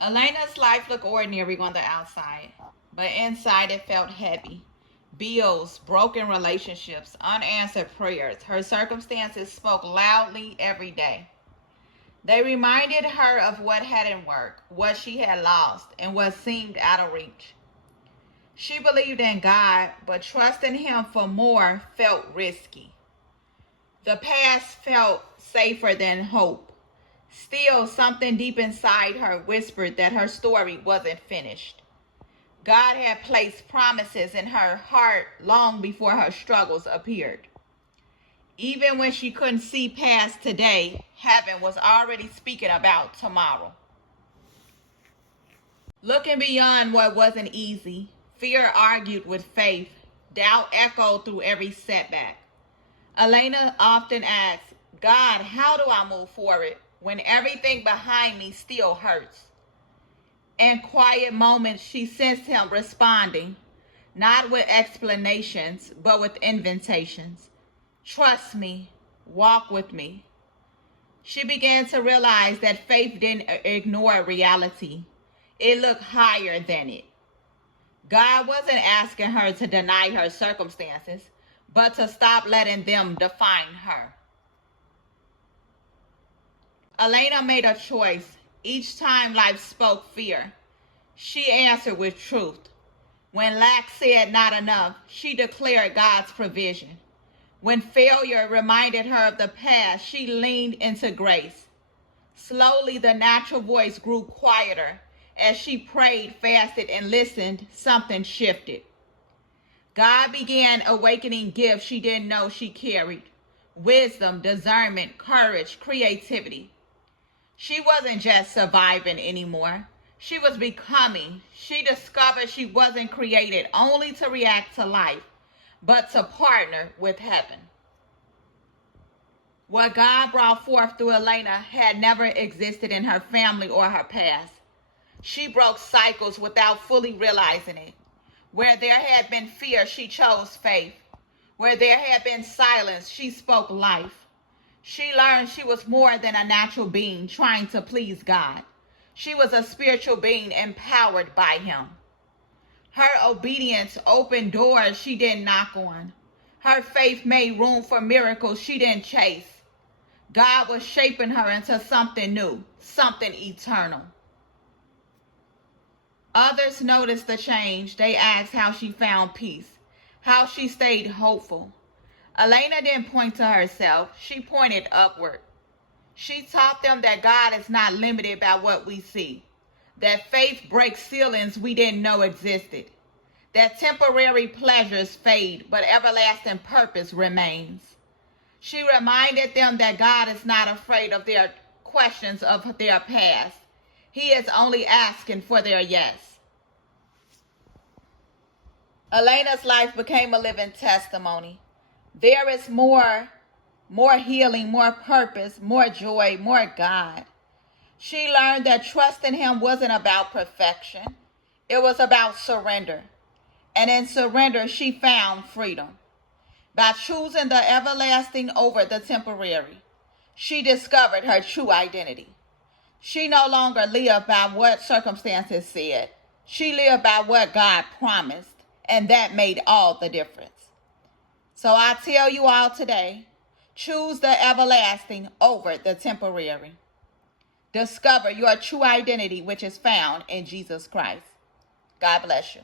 Elena's life looked ordinary on the outside, but inside it felt heavy. Bills, broken relationships, unanswered prayers. Her circumstances spoke loudly every day. They reminded her of what hadn't worked, what she had lost, and what seemed out of reach. She believed in God, but trusting Him for more felt risky. The past felt safer than hope. Still, something deep inside her whispered that her story wasn't finished. God had placed promises in her heart long before her struggles appeared. Even when she couldn't see past today, heaven was already speaking about tomorrow. Looking beyond what wasn't easy, fear argued with faith, doubt echoed through every setback. Elena often asks, God, how do I move forward when everything behind me still hurts? In quiet moments, she sensed him responding, not with explanations, but with invitations. Trust me, walk with me. She began to realize that faith didn't ignore reality. It looked higher than it. God wasn't asking her to deny her circumstances, but to stop letting them define her. Elena made a choice. Each time life spoke fear, she answered with truth. When lack said not enough, she declared God's provision. When failure reminded her of the past, she leaned into grace. Slowly, the natural voice grew quieter. As she prayed, fasted, and listened, something shifted. God began awakening gifts she didn't know she carried: wisdom, discernment, courage, creativity. She wasn't just surviving anymore. She was becoming. She discovered she wasn't created only to react to life, but to partner with heaven. What God brought forth through Elena had never existed in her family or her past. She broke cycles without fully realizing it. Where there had been fear, she chose faith. Where there had been silence, she spoke life. She learned she was more than a natural being trying to please God. She was a spiritual being empowered by Him. Her obedience opened doors she didn't knock on. Her faith made room for miracles she didn't chase. God was shaping her into something new, something eternal. Others noticed the change. They asked how she found peace, how she stayed hopeful. Elena didn't point to herself. She pointed upward. She taught them that God is not limited by what we see, that faith breaks ceilings we didn't know existed, that temporary pleasures fade, but everlasting purpose remains. She reminded them that God is not afraid of their questions of their past. He is only asking for their yes. Elena's life became a living testimony. There is more healing, more purpose, more joy, more God. She learned that trusting Him wasn't about perfection. It was about surrender. And in surrender, she found freedom. By choosing the everlasting over the temporary, she discovered her true identity. She no longer lived by what circumstances said. She lived by what God promised, and that made all the difference. So I tell you all today, choose the everlasting over the temporary. Discover your true identity, which is found in Jesus Christ. God bless you.